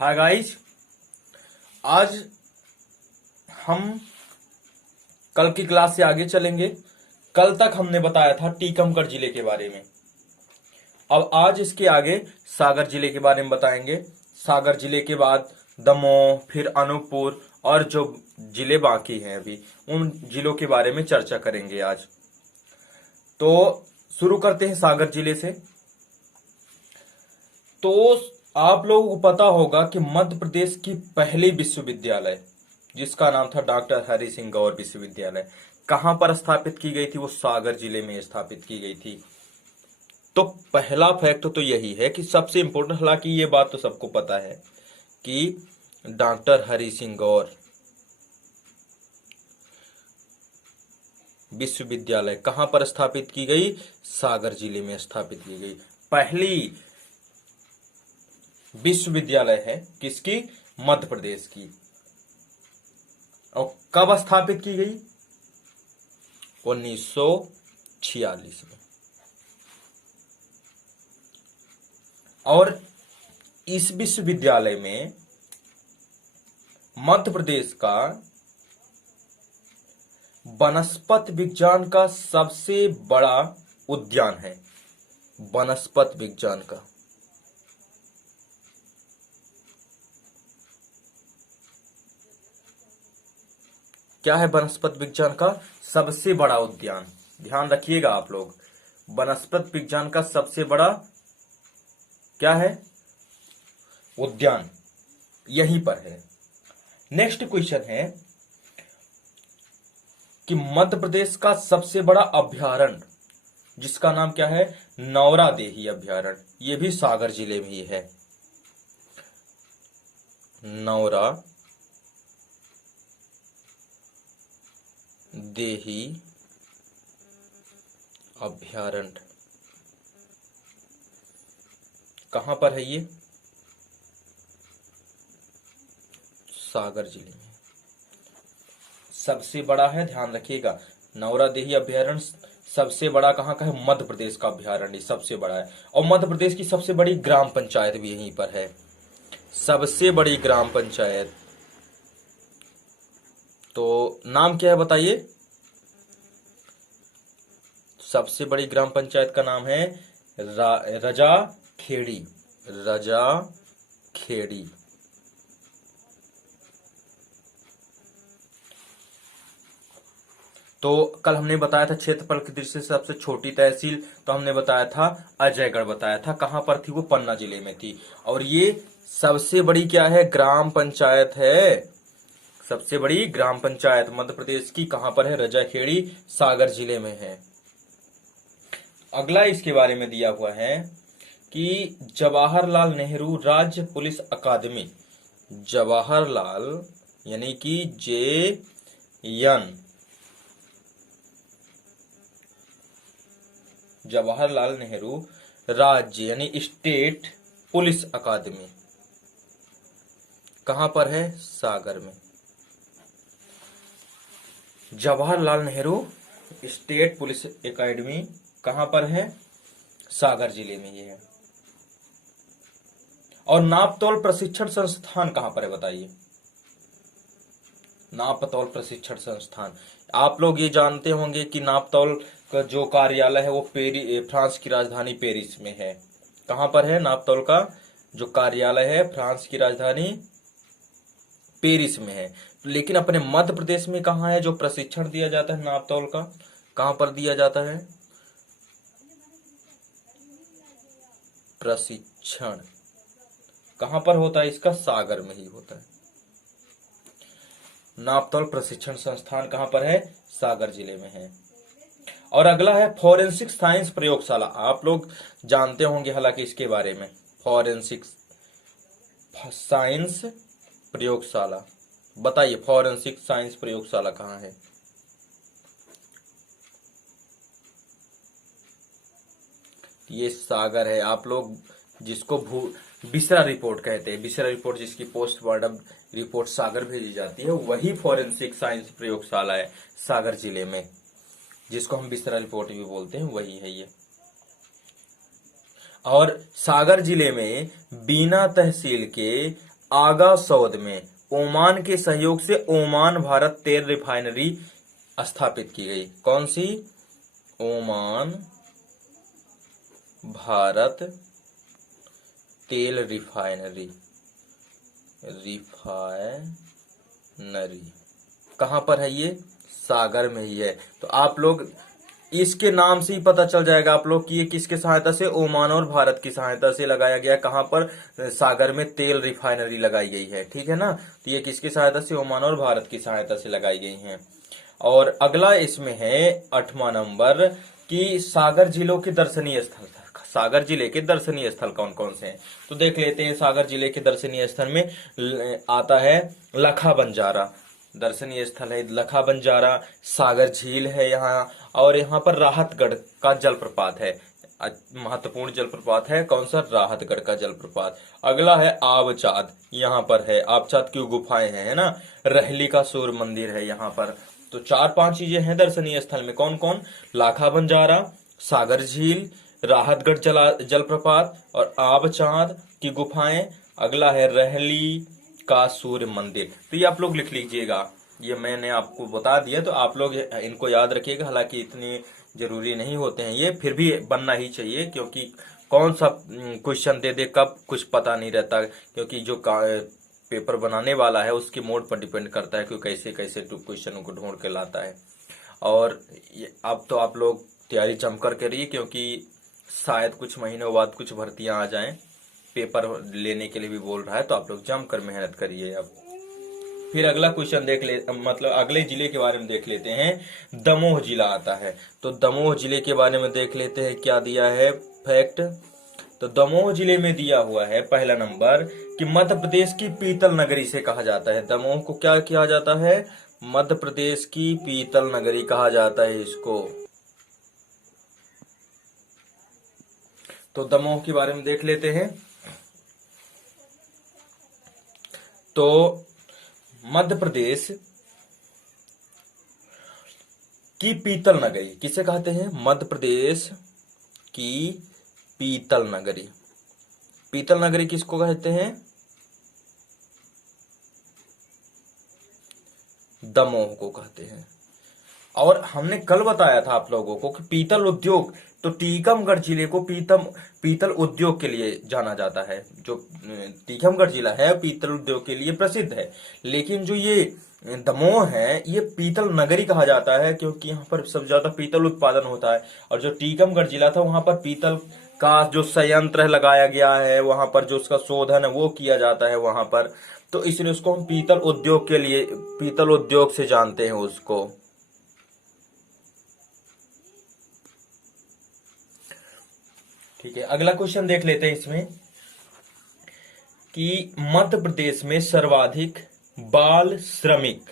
Hi guys. आज हम कल की क्लास से आगे चलेंगे। कल तक हमने बताया था टीकमगढ़ जिले के बारे में। अब आज इसके आगे सागर जिले के बारे में बताएंगे। सागर जिले के बाद दमोह, फिर अनूपपुर और जो जिले बाकी हैं अभी उन जिलों के बारे में चर्चा करेंगे आज। तो शुरू करते हैं सागर जिले से। तो आप लोगों को पता होगा कि मध्य प्रदेश की पहली विश्वविद्यालय जिसका नाम था डॉक्टर हरि सिंह गौर विश्वविद्यालय कहां पर स्थापित की गई थी? वो सागर जिले में स्थापित की गई थी। तो पहला फैक्ट तो यही है कि सबसे इंपॉर्टेंट, हालांकि ये बात तो सबको पता है कि डॉक्टर हरि सिंह गौर विश्वविद्यालय कहां पर स्थापित की गई? सागर जिले में स्थापित की गई। पहली विश्वविद्यालय है किसकी? मध्य प्रदेश की। और कब स्थापित की गई? 1946 में। और इस विश्वविद्यालय में मध्य प्रदेश का वनस्पति विज्ञान का सबसे बड़ा उद्यान है। वनस्पति विज्ञान का क्या है? वनस्पति विज्ञान का सबसे बड़ा उद्यान। ध्यान रखिएगा आप लोग, वनस्पति विज्ञान का सबसे बड़ा क्या है? उद्यान यहीं पर है। नेक्स्ट क्वेश्चन है कि मध्य प्रदेश का सबसे बड़ा अभ्यारण्य जिसका नाम क्या है? नौरा देही अभ्यारण्य। यह भी सागर जिले में ही है। नौरा देही अभ्यारण्य कहां पर है? ये सागर जिले में सबसे बड़ा है। ध्यान रखिएगा, नौरा देही अभ्यारण्य सबसे बड़ा कहां का है? मध्य प्रदेश का अभ्यारण्य सबसे बड़ा है। और मध्य प्रदेश की सबसे बड़ी ग्राम पंचायत भी यहीं पर है। सबसे बड़ी ग्राम पंचायत तो नाम क्या है बताइए? सबसे बड़ी ग्राम पंचायत का नाम है रजा खेड़ी। रजा खेड़ी। तो कल हमने बताया था क्षेत्रफल की दृष्टि से सबसे छोटी तहसील, तो हमने बताया था अजयगढ़ बताया था। कहां पर थी? वो पन्ना जिले में थी। और ये सबसे बड़ी क्या है? ग्राम पंचायत है। सबसे बड़ी ग्राम पंचायत मध्य प्रदेश की कहां पर है? रजाखेड़ी, सागर जिले में है। अगला इसके बारे में दिया हुआ है कि जवाहरलाल नेहरू राज्य पुलिस अकादमी, जवाहरलाल यानी कि JN, जवाहरलाल नेहरू राज्य यानी स्टेट पुलिस अकादमी कहां पर है? सागर में। Jawaharlal Nehru state police academy कहां पर है? सागर जिले में ये है। और नापतौल प्रशिक्षण संस्थान कहां पर है बताइए? नापतौल प्रशिक्षण संस्थान, आप लोग ये जानते होंगे कि नापतौल का जो कार्यालय है वो फ्रांस की राजधानी पेरिस में है। कहां पर है नापतौल का जो कार्यालय है? फ्रांस की राजधानी पेरिस में है। लेकिन अपने मध्य प्रदेश में कहां है जो प्रशिक्षण दिया जाता है नापतौल का? कहां पर दिया जाता है प्रशिक्षण? कहां पर होता है इसका? सागर में ही होता है। नापतौल प्रशिक्षण संस्थान कहां पर है? सागर जिले में है। और अगला है फॉरेंसिक साइंस प्रयोगशाला। आप लोग जानते होंगे हालांकि इसके बारे में। फॉरेंसिक साइंस प्रयोगशाला बताइए, फॉरेंसिक साइंस प्रयोगशाला कहां है? ये सागर है। आप लोग जिसको बिसरा रिपोर्ट कहते हैं, बिसरा रिपोर्ट जिसकी पोस्टमार्टम रिपोर्ट सागर भेजी जाती है, वही फॉरेंसिक साइंस प्रयोगशाला है सागर जिले में, जिसको हम बिसरा रिपोर्ट भी बोलते हैं, वही है ये। और सागर जिले में बीना तहसील के आगा सऊद में ओमान के सहयोग से ओमान भारत तेल रिफाइनरी स्थापित की गई। कौन सी? ओमान भारत तेल रिफाइनरी कहां पर है ये? सागर में ही है। तो आप लोग इसके नाम से ही पता चल जाएगा आप लोग कि ये किसके सहायता से? ओमान और भारत की सहायता से लगाया गया। कहां पर? सागर में तेल रिफाइनरी लगाई गई है। ठीक है ना? तो ये किसकी सहायता से? ओमान और भारत की सहायता से लगाई गई है। और अगला इसमें है 8वां नंबर कि सागर जिलों के दर्शनीय स्थल। सागर जिले के दर्शनीय स्थल कौन कौन से हैं? तो देख लेते हैं। सागर जिले के दर्शनीय स्थल में आता है लखा बंजारा, दर्शनीय स्थल है लखा बंजारा। सागर झील है यहाँ, और यहाँ पर राहतगढ़ का जलप्रपात है, महत्वपूर्ण जलप्रपात है। कौन सा? राहतगढ़ का जलप्रपात। अगला है आबचाद, यहाँ पर है आबचाद की गुफाएं हैं, है ना। रहली का सूर्य मंदिर है यहाँ पर। तो 4-5 चीजें हैं दर्शनीय स्थल में। कौन कौन? लाखा बंजारा, सागर झील, राहतगढ़ जलप्रपात और आबचाद की गुफाएं। अगला है रहली का सूर्य मंदिर। तो ये आप लोग लिख लीजिएगा, ये मैंने आपको बता दिया, तो आप लोग इनको याद रखिएगा। हालांकि इतने जरूरी नहीं होते हैं ये, फिर भी बनना ही चाहिए, क्योंकि कौन सा क्वेश्चन दे दे कब कुछ पता नहीं रहता। क्योंकि जो पेपर बनाने वाला है उसके मोड पर डिपेंड करता है कि कैसे कैसे क्वेश्चन को ढूंढ के लाता है। और अब तो आप लोग तैयारी जमकर करिए, क्योंकि शायद कुछ महीनों बाद कुछ भर्तियां आ जाएं। पेपर लेने के लिए भी बोल रहा है, तो आप लोग जमकर मेहनत करिए। अब फिर अगला क्वेश्चन मतलब अगले जिले के बारे में देख लेते हैं। दमोह जिला आता है। तो दमोह जिले के बारे में देख लेते हैं क्या दिया है फैक्ट। तो दमोह जिले में दिया हुआ है पहला नंबर कि मध्य प्रदेश की पीतल नगरी से कहा जाता है। दमोह को क्या किया जाता है? मध्य प्रदेश की पीतल नगरी कहा जाता है इसको। तो दमोह के बारे में देख लेते हैं। तो मध्य प्रदेश की पीतल नगरी किसे कहते हैं? मध्य प्रदेश की पीतल नगरी। पीतल नगरी किसको कहते हैं? दमोह को कहते हैं। और हमने कल बताया था आप लोगों को कि पीतल उद्योग, तो टीकमगढ़ जिले को पीतल उद्योग के लिए जाना जाता है। जो टीकमगढ़ जिला है पीतल उद्योग के लिए प्रसिद्ध है। लेकिन जो ये दमोह है ये पीतल नगरी कहा जाता है, क्योंकि यहाँ पर सबसे ज्यादा पीतल उत्पादन होता है। और जो टीकमगढ़ जिला था वहां पर पीतल का जो संयंत्र लगाया गया है, वहां पर जो उसका शोधन है वो किया जाता है वहां पर। तो इसलिए उसको हम पीतल उद्योग के लिए, पीतल उद्योग से जानते हैं उसको। ठीक है, अगला क्वेश्चन देख लेते हैं इसमें कि मध्य प्रदेश में सर्वाधिक बाल श्रमिक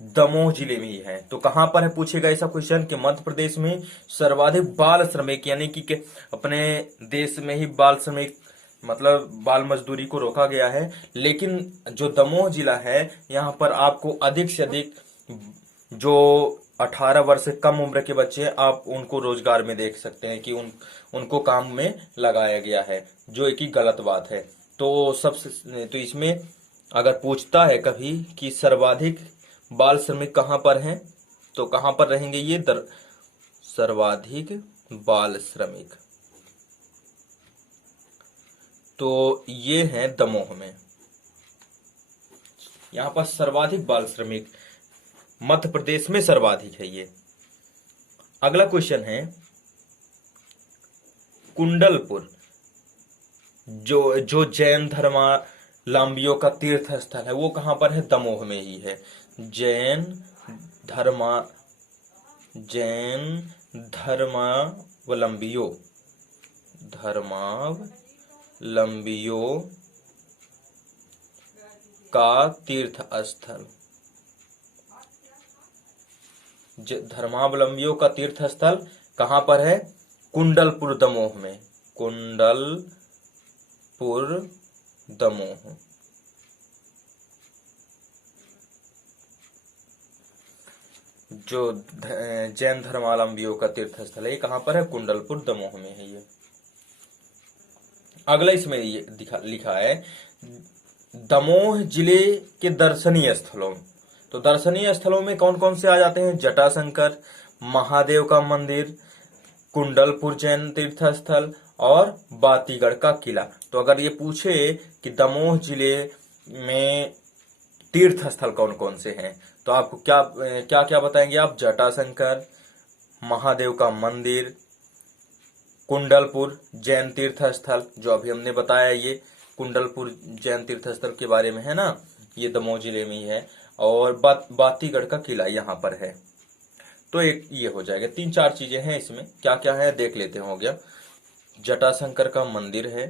दमोह जिले में ही है। तो कहां पर है पूछेगा ऐसा क्वेश्चन कि मध्य प्रदेश में सर्वाधिक बाल श्रमिक, यानी कि अपने देश में ही बाल श्रमिक मतलब बाल मजदूरी को रोका गया है। लेकिन जो दमोह जिला है यहाँ पर आपको अधिक से अधिक जो 18 वर्ष से कम उम्र के बच्चे हैं आप उनको रोजगार में देख सकते हैं कि उनको काम में लगाया गया है, जो एक ही गलत बात है। तो इसमें अगर पूछता है कभी कि सर्वाधिक बाल श्रमिक कहां पर हैं, तो कहां पर रहेंगे ये? सर्वाधिक बाल श्रमिक तो ये हैं दमोह में। यहां पर सर्वाधिक बाल श्रमिक मध्य प्रदेश में सर्वाधिक है ये। अगला क्वेश्चन है कुंडलपुर, जो जैन धर्मावलंबियों का तीर्थ स्थल है वो कहां पर है? दमोह में ही है। जैन धर्मावलंबियों का तीर्थ स्थल, धर्मावलंबियों का तीर्थ स्थल कहां पर है? कुंडलपुर दमोह में। कुंडलपुर दमोह। जो जैन धर्मावलंबियों का तीर्थ स्थल है ये कहां पर है? कुंडलपुर दमोह में है ये। अगला इसमें ये लिखा है दमोह जिले के दर्शनीय स्थलों, तो दर्शनीय स्थलों में कौन कौन से आ जाते हैं? जटाशंकर, महादेव का मंदिर, कुंडलपुर जैन तीर्थ स्थल और बातीगढ़ का किला। तो अगर ये पूछे कि दमोह जिले में तीर्थ स्थल कौन कौन से हैं, तो आपको क्या क्या क्या बताएंगे आप? जटाशंकर, महादेव का मंदिर, कुंडलपुर जैन तीर्थ स्थल, जो अभी हमने बताया, ये कुंडलपुर जैन तीर्थ स्थल के बारे में है ना, ये दमोह जिले में ही है, और बातीगढ़ का किला यहाँ पर है। तो एक ये हो जाएगा। 3-4 चीजें हैं इसमें, क्या क्या है देख लेते हो गया। जटाशंकर का मंदिर है,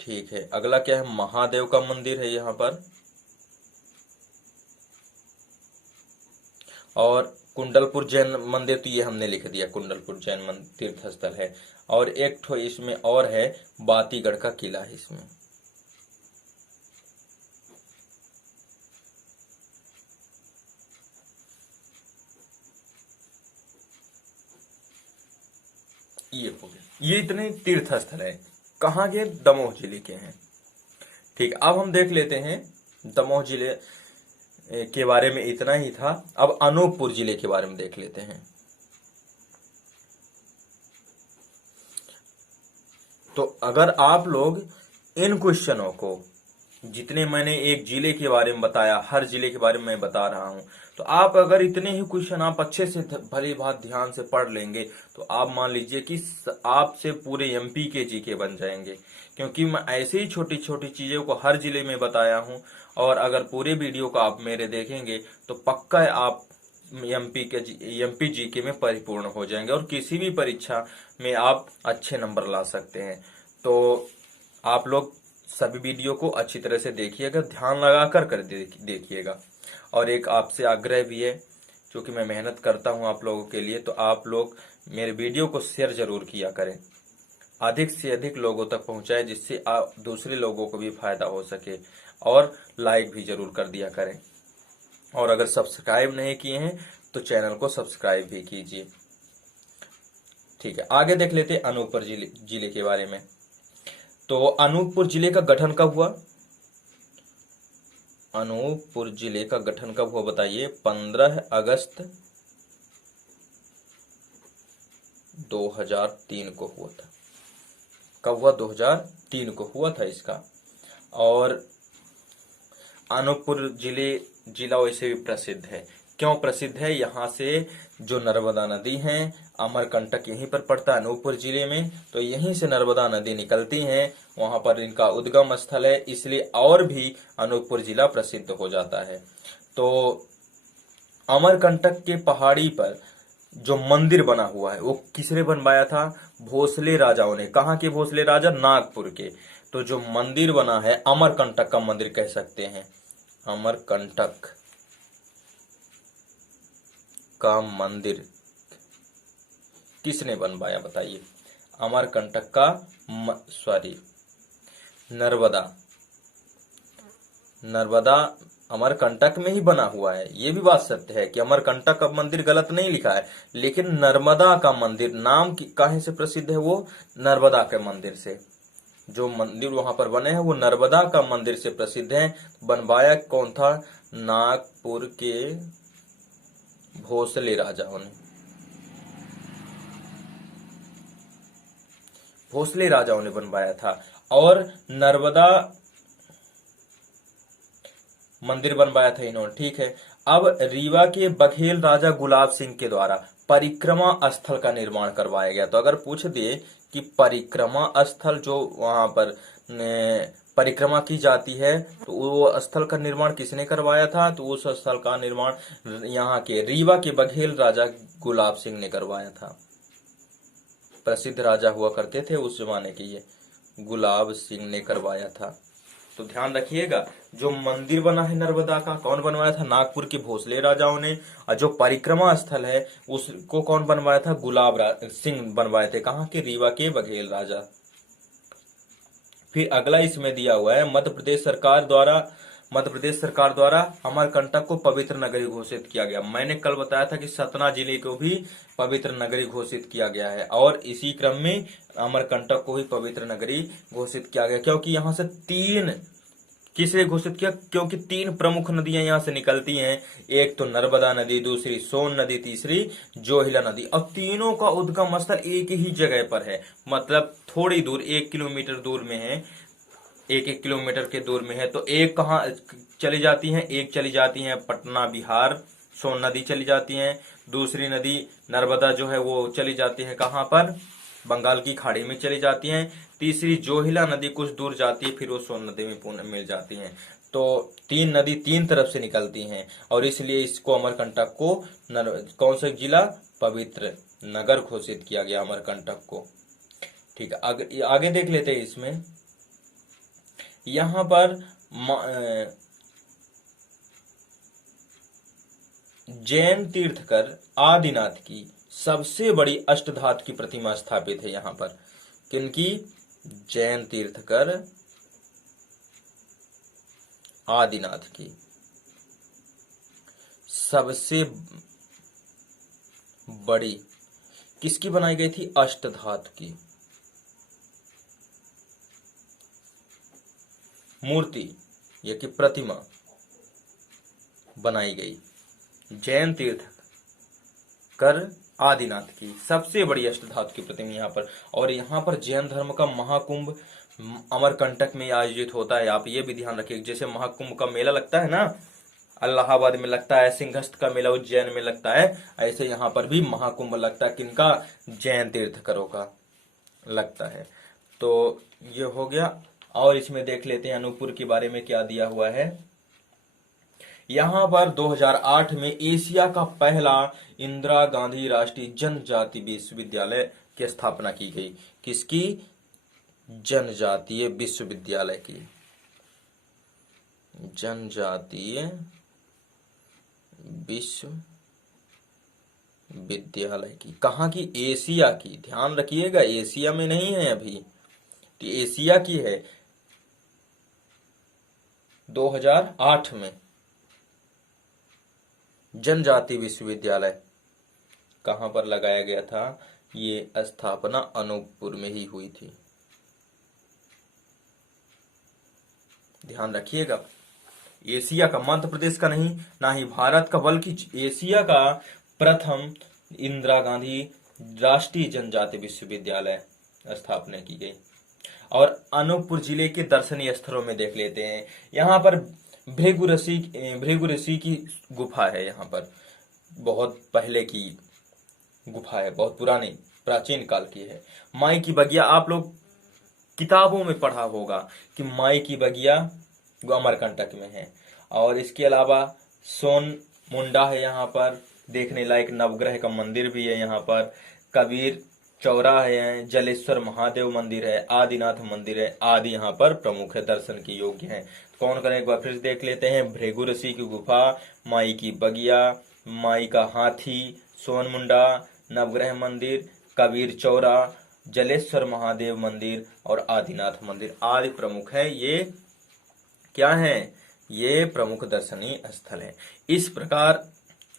ठीक है। अगला क्या है? महादेव का मंदिर है यहाँ पर, और कुंडलपुर जैन मंदिर, तो ये हमने लिख दिया, कुंडलपुर जैन तीर्थ स्थल है। और एक ठो इसमें और है, बातीगढ़ का किला है इसमें। ये हो गया, ये इतने तीर्थ स्थल है, कहाँ के? दमोह जिले के हैं। ठीक, अब हम देख लेते हैं दमोह जिले के बारे में इतना ही था। अब अनूपपुर जिले के बारे में देख लेते हैं। तो अगर आप लोग इन क्वेश्चनों को, जितने मैंने एक जिले के बारे में बताया, हर जिले के बारे में मैं बता रहा हूं, तो आप अगर इतने ही क्वेश्चन आप अच्छे से भली भांति ध्यान से पढ़ लेंगे, तो आप मान लीजिए कि आपसे पूरे एमपी के जीके बन जाएंगे। क्योंकि मैं ऐसे ही छोटी छोटी चीजों को हर जिले में बताया हूं, और अगर पूरे वीडियो को आप मेरे देखेंगे तो पक्का आप एमपी जीके में परिपूर्ण हो जाएंगे, और किसी भी परीक्षा में आप अच्छे नंबर ला सकते हैं। तो आप लोग सभी वीडियो को अच्छी तरह से देखिएगा, ध्यान लगा कर देखिएगा। और एक आपसे आग्रह भी है, क्योंकि मैं मेहनत करता हूं आप लोगों के लिए, तो आप लोग मेरे वीडियो को शेयर जरूर किया करें, अधिक से अधिक लोगों तक पहुंचाएं, जिससे दूसरे लोगों को भी फायदा हो सके। और लाइक भी जरूर कर दिया करें, और अगर सब्सक्राइब नहीं किए हैं तो चैनल को सब्सक्राइब भी कीजिए। ठीक है, आगे देख लेते हैं अनूपपुर जिले के बारे में। तो अनूपपुर जिले का गठन कब हुआ? अनूपपुर जिले का गठन कब हुआ बताइए? 15 अगस्त 2003 को हुआ था। कब हुआ? 2003 को हुआ था इसका। और अनूपपुर जिला वैसे भी प्रसिद्ध है। क्यों प्रसिद्ध है? यहाँ से जो नर्मदा नदी है, अमरकंटक यहीं पर पड़ता है अनूपपुर जिले में, तो यहीं से नर्मदा नदी निकलती है, वहां पर इनका उद्गम स्थल है, इसलिए और भी अनूपपुर जिला प्रसिद्ध हो जाता है। तो अमरकंटक के पहाड़ी पर जो मंदिर बना हुआ है वो किसने बनवाया था? भोसले राजाओं ने। कहाँ के भोसले राजा? नागपुर के। तो जो मंदिर बना है अमरकंटक का मंदिर कह सकते हैं, अमरकंटक का मंदिर किसने बनवाया बताइए? अमरकंटक का नर्मदा अमरकंटक में ही बना हुआ है। ये भी बात सत्य है कि अमरकंटक का मंदिर गलत नहीं लिखा है, लेकिन नर्मदा का मंदिर नाम काहे से प्रसिद्ध है? वो नर्मदा के मंदिर से, जो मंदिर वहां पर बने हैं वो नर्मदा का मंदिर से प्रसिद्ध है। बनवाया कौन था? नागपुर के भोसले राजाओं ने। भोसले राजाओं ने बनवाया था। और नर्मदा मंदिर बनवाया था इन्होंने, ठीक है। अब रीवा के बघेल राजा गुलाब सिंह के द्वारा परिक्रमा स्थल का निर्माण करवाया गया। तो अगर पूछ दिए कि परिक्रमा स्थल जो वहां पर परिक्रमा की जाती है, तो वो स्थल का निर्माण किसने करवाया था? तो उस स्थल का निर्माण यहाँ के रीवा के बघेल राजा गुलाब सिंह ने करवाया था। प्रसिद्ध राजा हुआ करते थे उस जमाने के, ये गुलाब सिंह ने करवाया था। तो ध्यान रखिएगा, जो मंदिर बना है नर्मदा का, कौन बनवाया था? नागपुर के भोसले राजाओं ने। और जो परिक्रमा स्थल है उसको कौन बनवाया था? गुलाब सिंह बनवाए थे। कहाँ के? रीवा के बघेल राजा। फिर अगला इसमें दिया हुआ है, मध्य प्रदेश सरकार द्वारा मध्य प्रदेश सरकार द्वारा अमरकंटक को पवित्र नगरी घोषित किया गया। मैंने कल बताया था कि सतना जिले को भी पवित्र नगरी घोषित किया गया है और इसी क्रम में अमरकंटक को भी पवित्र नगरी घोषित किया गया, क्योंकि यहाँ से किसे घोषित किया, क्योंकि 3 प्रमुख नदियां यहाँ से निकलती हैं। एक तो नर्मदा नदी, दूसरी सोन नदी, तीसरी जोहिला नदी। और तीनों का उद्गम स्थल एक ही जगह पर है, मतलब थोड़ी दूर 1 किलोमीटर दूर में है, 1 किलोमीटर के दूर में है। तो एक कहाँ चली जाती है, एक चली जाती है पटना बिहार, सोन नदी चली जाती है। दूसरी नदी नर्मदा जो है वो चली जाती है कहाँ पर, बंगाल की खाड़ी में चली जाती हैं। तीसरी जोहिला नदी कुछ दूर जाती है, फिर वो सोन नदी में मिल जाती हैं। तो 3 नदी 3 तरफ से निकलती हैं और इसलिए इसको अमरकंटक को कौन सा जिला, पवित्र नगर घोषित किया गया अमरकंटक को। ठीक है, आगे देख लेते हैं। इसमें यहां पर जैन तीर्थकर आदिनाथ की सबसे बड़ी अष्टधातु की प्रतिमा स्थापित है यहाँ पर। किनकी, जैन तीर्थकर आदिनाथ की सबसे बड़ी किसकी बनाई गई थी, अष्टधातु की मूर्ति या कि प्रतिमा बनाई गई। जैन तीर्थकर आदिनाथ की सबसे बड़ी अष्टधातु की प्रतिमा यहाँ पर। और यहाँ पर जैन धर्म का महाकुंभ अमरकंटक में आयोजित होता है। आप ये भी ध्यान रखिए, जैसे महाकुंभ का मेला लगता है ना, इलाहाबाद में लगता है, सिंहस्थ का मेला उज्जैन में लगता है, ऐसे यहाँ पर भी महाकुंभ लगता है। किनका, जैन तीर्थकरों का लगता है। तो ये हो गया। और इसमें देख लेते हैं अनूपपुर के बारे में क्या दिया हुआ है। यहां पर 2008 में एशिया का पहला इंदिरा गांधी राष्ट्रीय जनजाति विश्वविद्यालय की स्थापना की गई। किसकी, जनजातीय विश्वविद्यालय की, जनजातीय विश्वविद्यालय की। कहां की, एशिया की, ध्यान रखिएगा, एशिया में नहीं है अभी, तो एशिया की है। 2008 में जनजाति विश्वविद्यालय कहां पर लगाया गया था, ये स्थापना अनूपपुर में ही हुई थी, ध्यान रखिएगा। एशिया का, मध्य प्रदेश का नहीं, ना ही भारत का, बल्कि एशिया का प्रथम इंदिरा गांधी राष्ट्रीय जनजाति विश्वविद्यालय स्थापना की गई। और अनूपपुर जिले के दर्शनीय स्थलों में देख लेते हैं। यहाँ पर भृगु ऋषि की गुफा है। यहाँ पर बहुत पहले की गुफा है, बहुत पुरानी प्राचीन काल की है। माई की बगिया, आप लोग किताबों में पढ़ा होगा कि माई की बगिया अमरकंटक में है। और इसके अलावा सोन मुंडा है, यहाँ पर देखने लायक नवग्रह का मंदिर भी है। यहाँ पर कबीर चौरा है, जलेश्वर महादेव मंदिर है, आदिनाथ मंदिर है, आदि यहाँ पर प्रमुख है, दर्शन की योग्य है। कौन करें, एक बार फिर देख लेते हैं। भृगु ऋषि की गुफा, माई की बगिया, माई का हाथी, सोन मुंडा, नवग्रह मंदिर, कबीर चौरा, जलेश्वर महादेव मंदिर और आदिनाथ मंदिर आदि प्रमुख है। ये क्या है, ये प्रमुख दर्शनीय स्थल है। इस प्रकार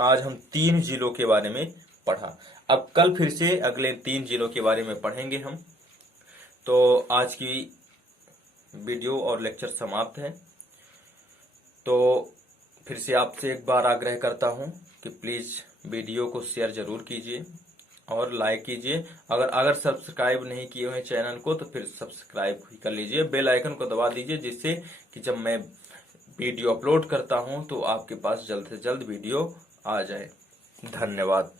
आज हम 3 जिलों के बारे में पढ़ा। अब कल फिर से अगले 3 जिलों के बारे में पढ़ेंगे हम। तो आज की वीडियो और लेक्चर समाप्त है। तो फिर से आपसे एक बार आग्रह करता हूं कि प्लीज वीडियो को शेयर जरूर कीजिए और लाइक कीजिए। अगर सब्सक्राइब नहीं किए हुए चैनल को तो फिर सब्सक्राइब कर लीजिए, बेल आइकन को दबा दीजिए, जिससे कि जब मैं वीडियो अपलोड करता हूं तो आपके पास जल्द से जल्द वीडियो आ जाए। धन्यवाद।